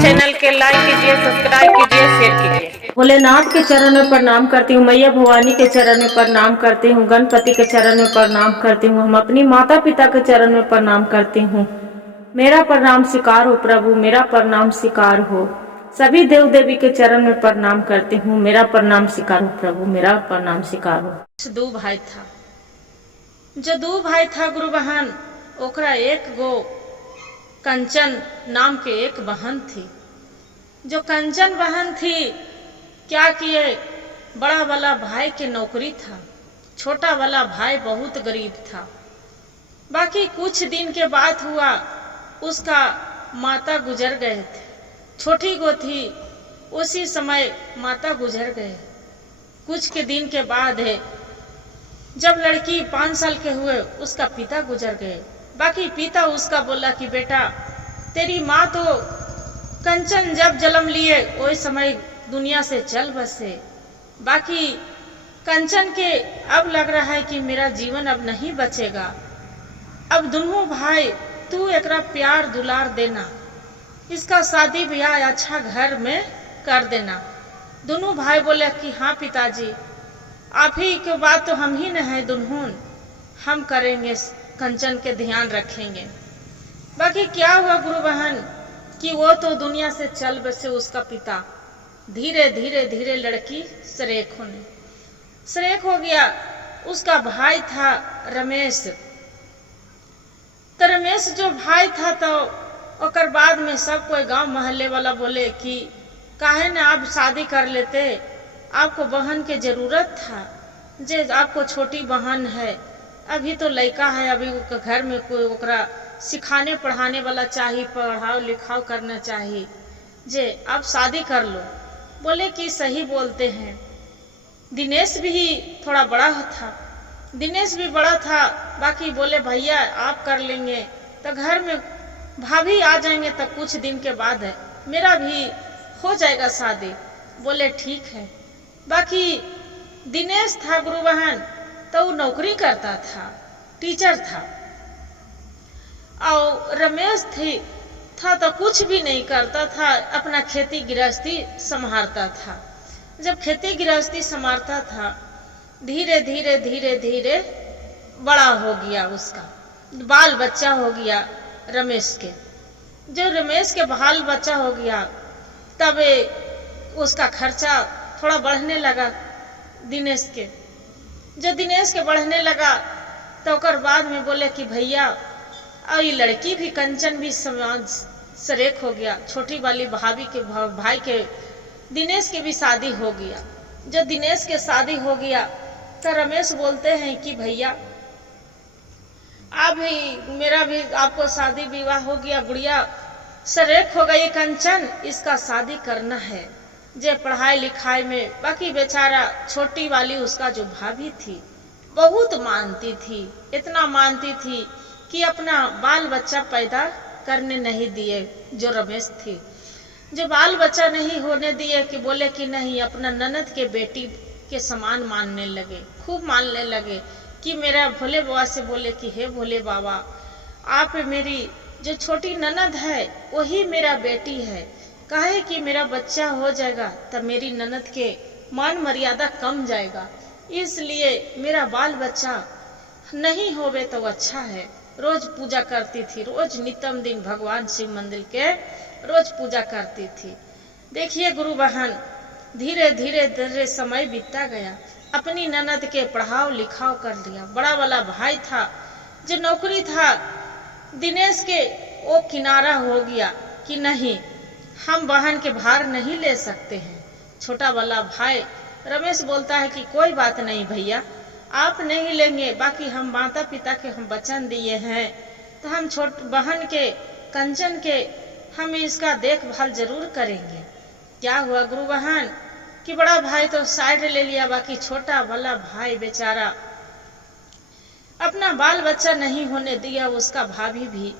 Channel के like कीजिए, subscribe कीजिए, शेयर कीजिए। भोलेनाथ के चरण में प्रणाम करती हूँ, मैया भवानी के चरण में प्रणाम करती हूँ, गणपति के चरण में प्रणाम करती हूँ, हम अपनी माता पिता के चरण में प्रणाम करती हूँ। मेरा प्रणाम स्वीकार हो प्रभु, मेरा प्रणाम स्वीकार हो। सभी देव देवी के चरण में प्रणाम करती हूँ, मेरा प्रणाम स्वीकार हो प्रभु, मेरा प्रणाम स्वीकार हो। दू भाई था, जो दू भाई था गुरु बहन, ओकरा एक गो कंचन नाम के एक बहन थी। जो कंचन बहन थी, क्या किए, बड़ा वाला भाई के नौकरी था, छोटा वाला भाई बहुत गरीब था। बाकी कुछ दिन के बाद हुआ, उसका माता गुजर गए थे, छोटी गो थी, उसी समय माता गुजर गए। कुछ के दिन के बाद है, जब लड़की 5 साल के हुए, उसका पिता गुजर गए। बाकी पिता उसका बोला कि बेटा, तेरी माँ तो कंचन जब जन्म लिए वही समय दुनिया से चल बसे। बाकी कंचन के अब लग रहा है कि मेरा जीवन अब नहीं बचेगा। अब दोनों भाई तू एकरा प्यार दुलार देना, इसका शादी ब्याह अच्छा घर में कर देना। दोनों भाई बोले कि हाँ पिताजी, आप ही के बात तो हम ही न है दुल्हन, हम करेंगे, कंचन के ध्यान रखेंगे। बाकी क्या हुआ गुरु बहन कि वो तो दुनिया से चल बसे। उसका पिता धीरे धीरे धीरे लड़की सरेख हो गया। उसका भाई था रमेश। तो रमेश जो भाई था, तो ओकर बाद में सब कोई गांव मोहल्ले वाला बोले कि काहे न आप शादी कर लेते, आपको बहन के जरूरत था, जे आपको छोटी बहन है, अभी तो लड़का है, अभी घर में कोई ओकरा सिखाने पढ़ाने वाला चाहिए, पढ़ाओ लिखाओ करना चाहिए, जे आप शादी कर लो। बोले कि सही बोलते हैं। दिनेश भी थोड़ा बड़ा था, दिनेश भी बड़ा था। बाकी बोले भैया आप कर लेंगे तो घर में भाभी आ जाएंगे, तो कुछ दिन के बाद है मेरा भी हो जाएगा शादी। बोले ठीक है। बाकी दिनेश था गुरु बहन, तो वो नौकरी करता था, टीचर था। और रमेश था तो कुछ भी नहीं करता था, अपना खेती गृहस्थी संभालता था। जब खेती गृहस्थी संभालता था, धीरे धीरे धीरे धीरे बड़ा हो गया, उसका बाल बच्चा हो गया रमेश के। जो रमेश के बाल बच्चा हो गया, तब उसका खर्चा थोड़ा बढ़ने लगा दिनेश के। जो दिनेश के बढ़ने लगा, तो ओकर बाद में बोले कि भैया, और ये लड़की भी कंचन भी समाज सरेख हो गया। छोटी वाली भाभी के भाई के दिनेश की भी शादी हो गया। जो दिनेश के शादी हो गया, तो रमेश बोलते हैं कि भैया आप भी, मेरा भी आपको शादी विवाह हो गया, गुड़िया सरेख हो गई कंचन, इसका शादी करना है, जे पढ़ाई लिखाई में। बाकी बेचारा छोटी वाली उसका जो भाभी थी, बहुत मानती थी, इतना मानती थी कि अपना बाल बच्चा पैदा करने नहीं दिए। जो रमेश थी, जो बाल बच्चा नहीं होने दिए, कि बोले कि नहीं, अपना ननद के बेटी के समान मानने लगे, खूब मानने लगे। कि मेरा भोले बाबा से बोले कि हे भोले बाबा, आप मेरी जो छोटी ननद है वही मेरा बेटी है, काहे कि मेरा बच्चा हो जाएगा तब मेरी ननद के मान मर्यादा कम जाएगा, इसलिए मेरा बाल बच्चा नहीं होवे तो अच्छा है। रोज पूजा करती थी, रोज नितम दिन भगवान शिव मंदिर के रोज पूजा करती थी। देखिए गुरु बहन, धीरे धीरे धीरे समय बीतता गया। अपनी ननद के पढ़ाओ लिखाओ कर लिया। बड़ा वाला भाई था, जो नौकरी था दिनेश के, वो किनारा हो गया कि नहीं, हम बहन के भार नहीं ले सकते हैं। छोटा वाला भाई रमेश बोलता है कि कोई बात नहीं भैया, आप नहीं लेंगे, बाकी हम माता पिता के हम वचन दिए हैं, तो हम छोट बहन के कंचन के हम इसका देखभाल जरूर करेंगे। क्या हुआ गुरु बहन कि बड़ा भाई तो साइड ले लिया, बाकी छोटा वाला भाई बेचारा अपना बाल बच्चा नहीं होने दिया। उसका भाभी भी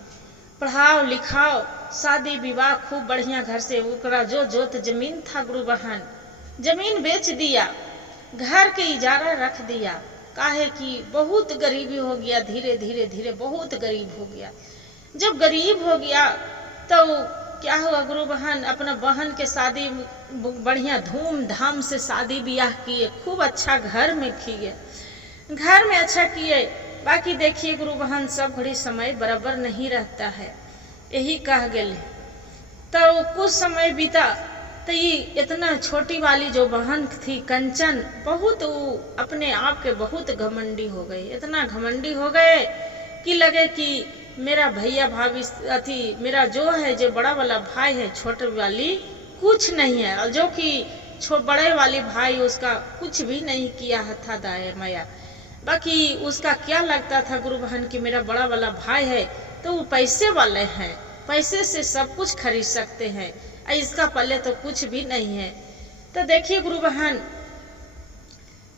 पढ़ाओ लिखाओ, शादी विवाह, खूब बढ़िया घर से। उकरा जो जोत जमीन था गुरु बहन, जमीन बेच दिया, घर के इजारा रख दिया, काहे कि बहुत गरीबी हो गया। धीरे धीरे धीरे बहुत गरीब हो गया। जब गरीब हो गया तो क्या हुआ, गुरु बहन अपना बहन के शादी बढ़िया धूमधाम से शादी ब्याह किए, खूब अच्छा घर में किए, घर में अच्छा किए। बाकी देखिए गुरु बहन, सब घड़ी समय बराबर नहीं रहता है, यही कह गए। तो कुछ समय बीता तो ये इतना छोटी वाली जो बहन थी कंचन, बहुत अपने आप के बहुत घमंडी हो गई, इतना घमंडी हो गए कि लगे कि मेरा भैया भाभी अथी मेरा जो है, जो बड़ा वाला भाई है, छोटे वाली कुछ नहीं है, और जो कि बड़े वाली भाई उसका कुछ भी नहीं किया था दाया माया। बाकी उसका क्या लगता था गुरु बहन कि मेरा बड़ा वाला भाई है तो वो पैसे वाले हैं, पैसे से सब कुछ खरीद सकते हैं, इसका पल्ले तो कुछ भी नहीं है। तो देखिए गुरु बहन,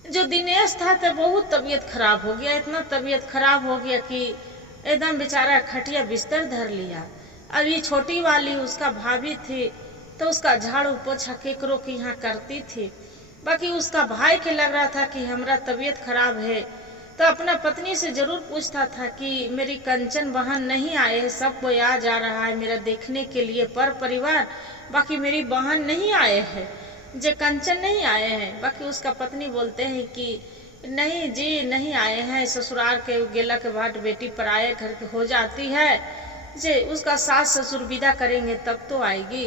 जो दिनेश था तो बहुत तबीयत खराब हो गया, इतना तबीयत खराब हो गया कि एकदम बेचारा खटिया बिस्तर धर लिया। अब ये छोटी वाली उसका भाभी थी तो उसका झाड़ू पोछा केकरो के यहाँ करती थी। बाकी उसका भाई के लग रहा था कि हमारा तबीयत खराब है, तो अपना पत्नी से जरूर पूछता था कि मेरी कंचन बहन नहीं आए है, सब कोई आ जा रहा है मेरा देखने के लिए पर परिवार, बाकी मेरी बहन नहीं आए है, जे कंचन नहीं आए हैं। बाकी उसका पत्नी बोलते हैं कि नहीं जी नहीं आए हैं, ससुराल के गेला के बाद बेटी पराये घर के हो जाती है, जे उसका सास ससुर विदा करेंगे तब तो आएगी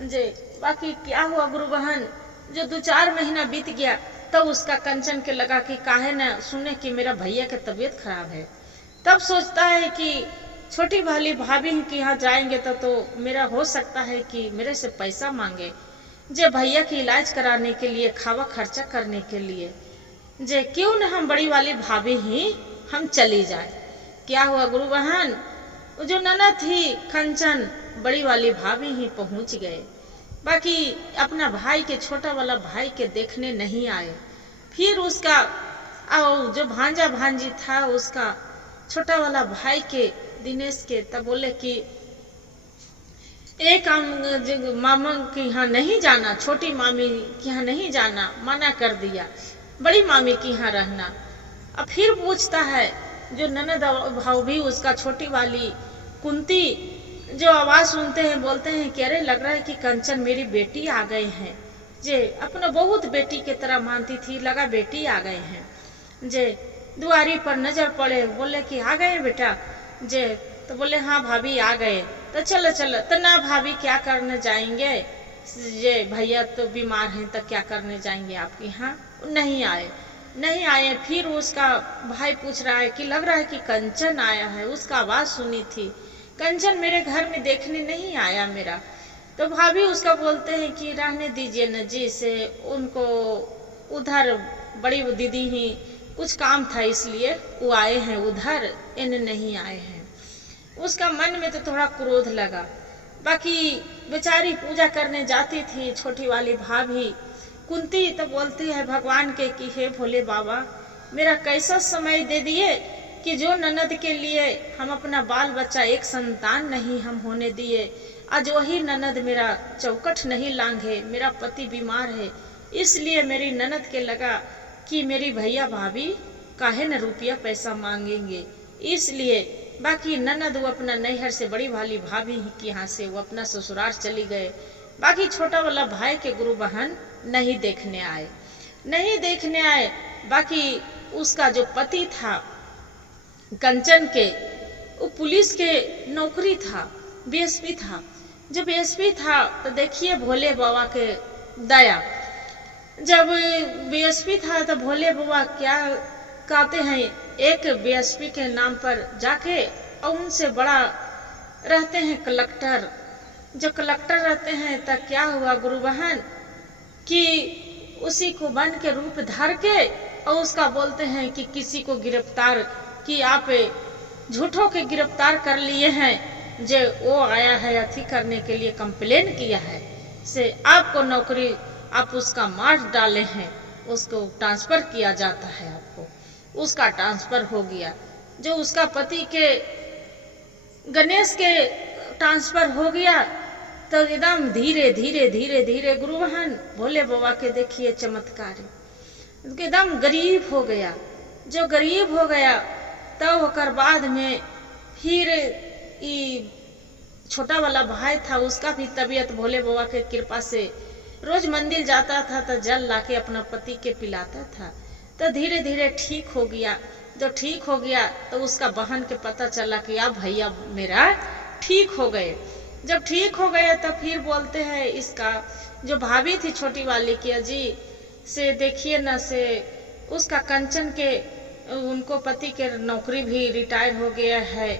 जे। बाकी क्या हुआ गुरु बहन, जो 2-4 महीना बीत गया तब उसका कंचन के लगा कि काहे न सुने कि मेरा भैया की तबीयत खराब है। तब सोचता है कि छोटी वाली भाभी के यहाँ जाएंगे तो मेरा हो सकता है कि मेरे से पैसा मांगे, जे भैया की इलाज कराने के लिए, खावा खर्चा करने के लिए, जे क्यों न हम बड़ी वाली भाभी ही हम चली जाए। क्या हुआ गुरु बहन, जो ननद थी कंचन, बड़ी वाली भाभी ही पहुंच गए। बाकी अपना भाई के, छोटा वाला भाई के देखने नहीं आए। फिर उसका जो भांजा भांजी था उसका छोटा वाला भाई के, दिनेश के, तब बोले कि एक मामा के यहाँ नहीं जाना, छोटी मामी के यहाँ नहीं जाना, मना कर दिया, बड़ी मामी के यहाँ रहना। अब फिर पूछता है जो ननद भाव भी उसका, छोटी वाली कुंती, जो आवाज सुनते हैं बोलते हैं कि अरे लग रहा है कि कंचन मेरी बेटी आ गए हैं, जे अपना बहुत बेटी की तरह मानती थी, लगा बेटी आ गए हैं। जे दुआरी पर नजर पड़े, बोले कि आ गए बेटा, जे तो बोले हाँ भाभी आ गए। तो चलो चलो, तो ना भाभी क्या करने जाएंगे, जे भैया तो बीमार हैं तो क्या करने जाएंगे आपके यहाँ, नहीं आए नहीं आए। फिर उसका भाई पूछ रहा है कि लग रहा है कि कंचन आया है, उसका आवाज सुनी थी, कंचन मेरे घर में देखने नहीं आया मेरा। तो भाभी उसका बोलते हैं कि रहने दीजिए न जी, से उनको उधर बड़ी दीदी ही कुछ काम था इसलिए वो आए हैं उधर, इन नहीं आए हैं। उसका मन में तो थोड़ा क्रोध लगा। बाकी बेचारी पूजा करने जाती थी छोटी वाली भाभी कुंती, तो बोलती है भगवान के कि हे भोले बाबा, मेरा कैसा समय दे दिए कि जो ननद के लिए हम अपना बाल बच्चा, एक संतान नहीं हम होने दिए, आज वही ननद मेरा चौकट नहीं लांघे, मेरा पति बीमार है, इसलिए मेरी ननद के लगा कि मेरी भैया भाभी काहे न रुपया पैसा मांगेंगे, इसलिए। बाकी ननद वो अपना नैहर से, बड़ी वाली भाभी के यहाँ से वो अपना ससुराल चली गए। बाकी छोटा वाला भाई के गुरु बहन नहीं देखने आए। बाकी उसका जो पति था कंचन के, वो पुलिस के नौकरी था, बीएसपी था। जब बीएसपी था तो देखिए भोले बाबा के दया, जब बीएसपी था तो भोले बाबा क्या कहते हैं, एक बीएसपी के नाम पर जाके और उनसे बड़ा रहते हैं कलेक्टर। जो कलेक्टर रहते हैं तो क्या हुआ गुरु बहन कि उसी को बन के रूप धर के और उसका बोलते हैं कि किसी को गिरफ्तार, कि आप झूठों के गिरफ्तार कर लिए हैं, जो वो आया है अथी करने के लिए, कंप्लेन किया है, से आपको नौकरी, आप उसका मार डाले हैं, उसको ट्रांसफर किया जाता है, आपको उसका ट्रांसफर हो गया। जो उसका पति के गणेश के ट्रांसफर हो गया, तो एकदम धीरे धीरे धीरे धीरे गुरु बहन भोले बाबा के देखिए चमत्कार, एकदम गरीब हो गया। जो गरीब हो गया तब तो बाद में फिर ये छोटा वाला भाई था, उसका भी तबीयत भोले बाबा के कृपा से रोज मंदिर जाता था तो जल लाके अपना पति के पिलाता था। तो धीरे धीरे ठीक हो गया। जब ठीक हो गया तो उसका बहन के पता चला कि अब भैया मेरा ठीक हो गए। जब ठीक हो गए तो फिर बोलते हैं इसका जो भाभी थी छोटी वाली की, अजी से देखिए न से उसका कंचन के उनको पति के नौकरी भी रिटायर हो गया है,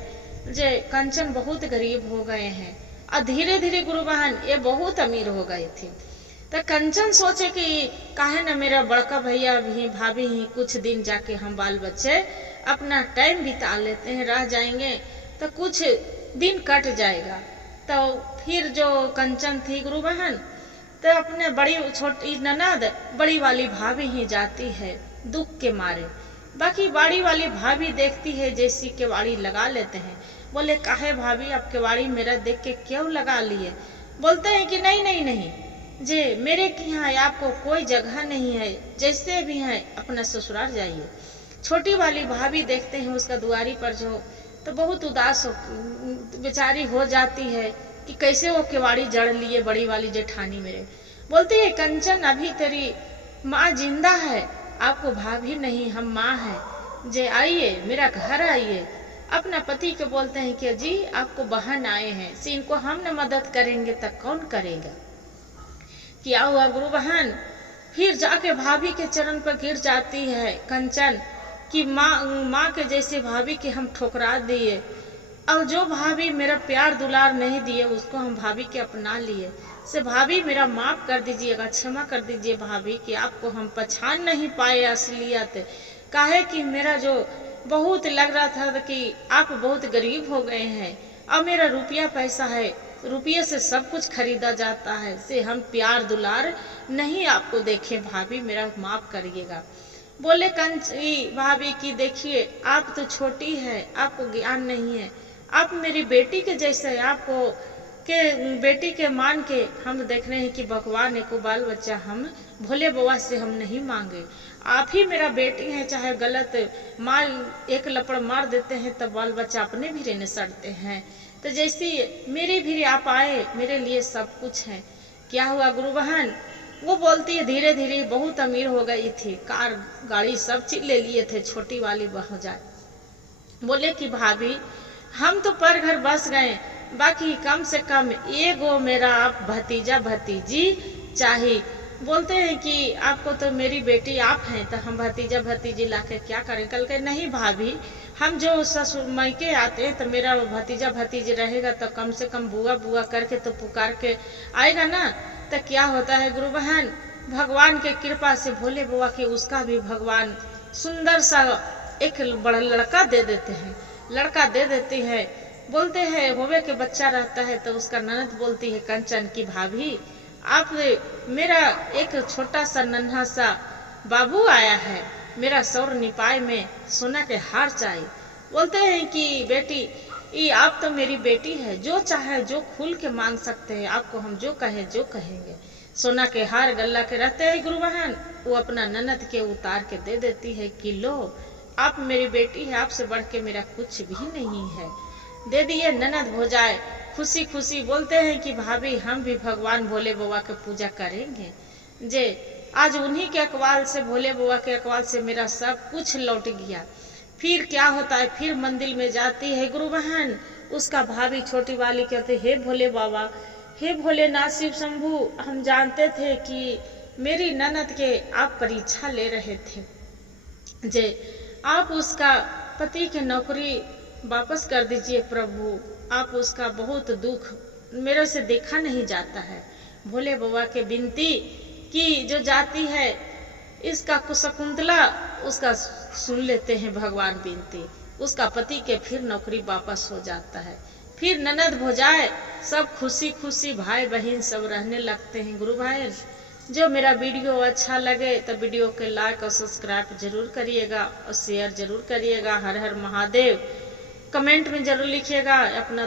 जे कंचन बहुत गरीब हो गए हैं और धीरे धीरे गुरु बहन ये बहुत अमीर हो गए थे। तो कंचन सोचे कि काहे न मेरा बड़का भैया भी भाभी ही कुछ दिन जाके हम बाल बच्चे अपना टाइम बिता लेते हैं, रह जाएंगे तो कुछ दिन कट जाएगा। तो फिर जो कंचन थी गुरु बहन तो अपने बड़ी छोटी ननद बड़ी वाली भाभी ही जाती है दुख के मारे। बाकी बड़ी वाली भाभी देखती है जैसी केवाड़ी लगा लेते हैं। बोले काहे भाभी आप केवाड़ी मेरा देख के क्यों लगा लिए? बोलते हैं कि नहीं नहीं नहीं जे मेरे के यहाँ आपको कोई जगह नहीं है, जैसे भी हैं अपना ससुराल जाइए। छोटी वाली भाभी देखते हैं उसका दुआरी पर जो तो बहुत उदास हो बेचारी हो जाती है कि कैसे वो केवाड़ी जड़ लिए बड़ी वाली जेठानी मेरे। बोलती है कंचन अभी तेरी माँ जिंदा है, आपको भाभी नहीं हम माँ है, जे आइए मेरा घर आइए। अपना पति को बोलते हैं कि जी आपको बहन आए हैं, से इनको हम न मदद करेंगे तब कौन करेगा। क्या हुआ गुरु बहन? फिर जाके भाभी के चरण पर गिर जाती है कंचन कि माँ के जैसे भाभी के हम ठुकरा दिए, और जो भाभी मेरा प्यार दुलार नहीं दिए उसको हम भाभी के अपना लिए। से भाभी मेरा माफ कर दीजिएगा, क्षमा कर दीजिए भाभी कि आपको हम पहचान नहीं पाए असलियत। काहे कि मेरा जो बहुत लग रहा था कि आप बहुत गरीब हो गए हैं और मेरा रुपया पैसा है, रुपये से सब कुछ खरीदा जाता है, से हम प्यार दुलार नहीं आपको देखे भाभी मेरा माफ करिएगा। बोले भाभी की देखिए आप तो छोटी है, आपको ज्ञान नहीं है, आप मेरी बेटी के जैसे, आपको के बेटी के मान के हम देख रहे हैं कि भगवान को बाल बच्चा हम भोले बाबा से हम नहीं मांगे, आप ही मेरा बेटी है। चाहे गलत मार एक लपड़ मार देते हैं तब बाल बच्चा अपने भी रहने सड़ते हैं। तो जैसे मेरे भी आप आए मेरे लिए सब कुछ है। क्या हुआ गुरु बहन? वो बोलती है धीरे धीरे बहुत अमीर हो गई थी, कार गाड़ी सब चीज ले लिए थे। छोटी वाली बह जाए बोले कि भाभी हम तो पर घर बस गए, बाकी कम से कम एगो मेरा आप भतीजा भतीजी चाहिए। बोलते हैं कि आपको तो मेरी बेटी आप हैं तो हम भतीजा भतीजी लाके क्या करें? कल के नहीं भाभी, हम जो ससुर मायके आते हैं तो मेरा भतीजा भतीजी रहेगा तो कम से कम बुआ बुआ करके तो पुकार के आएगा ना। तो क्या होता है गुरु बहन, भगवान के कृपा से भोले बाबा के उसका भी भगवान सुंदर सा एक बड़ा लड़का दे देते हैं, लड़का दे देती है। बोलते हैं होवे के बच्चा रहता है तो उसका ननद बोलती है कंचन की भाभी आप मेरा एक छोटा सा नन्हा सा बाबू आया है, मेरा सौर निपाय में सोना के हार चाहिए। बोलते हैं कि बेटी ये आप तो मेरी बेटी है, जो चाहे जो खुल के मांग सकते हैं, आपको हम जो कहे जो कहेंगे। सोना के हार गल्ला के रहते हैं गुरु बहन, वो अपना ननद के उतार के दे देती है कि लो आप मेरी बेटी है, आपसे बढ़ के मेरा कुछ भी नहीं है। दे दिए ननद हो जाए खुशी खुशी। बोलते हैं कि भाभी हम भी भगवान भोले बाबा के पूजा करेंगे, जे आज उन्हीं के अकवाल से भोले बाबा के अकवाल से मेरा सब कुछ लौट गया। फिर क्या होता है, फिर मंदिर में जाती है गुरु बहन, उसका भाभी छोटी वाली कहते हे भोले बाबा, हे भोलेनाथ शिव शंभू, हम जानते थे कि मेरी ननद के आप परीक्षा ले रहे थे, जे आप उसका पति की नौकरी वापस कर दीजिए प्रभु, आप उसका बहुत दुख मेरे से देखा नहीं जाता है। भोले बाबा के विनती की जो जाती है इसका शकुंतला उसका सुन लेते हैं भगवान विनती, उसका पति के फिर नौकरी वापस हो जाता है। फिर ननद भौजाए सब खुशी खुशी भाई बहन सब रहने लगते हैं। गुरु भाई जो मेरा वीडियो अच्छा लगे तो वीडियो के लाइक और सब्सक्राइब जरूर करिएगा और शेयर जरूर करिएगा। हर हर महादेव कमेंट में जरूर लिखिएगा। अपना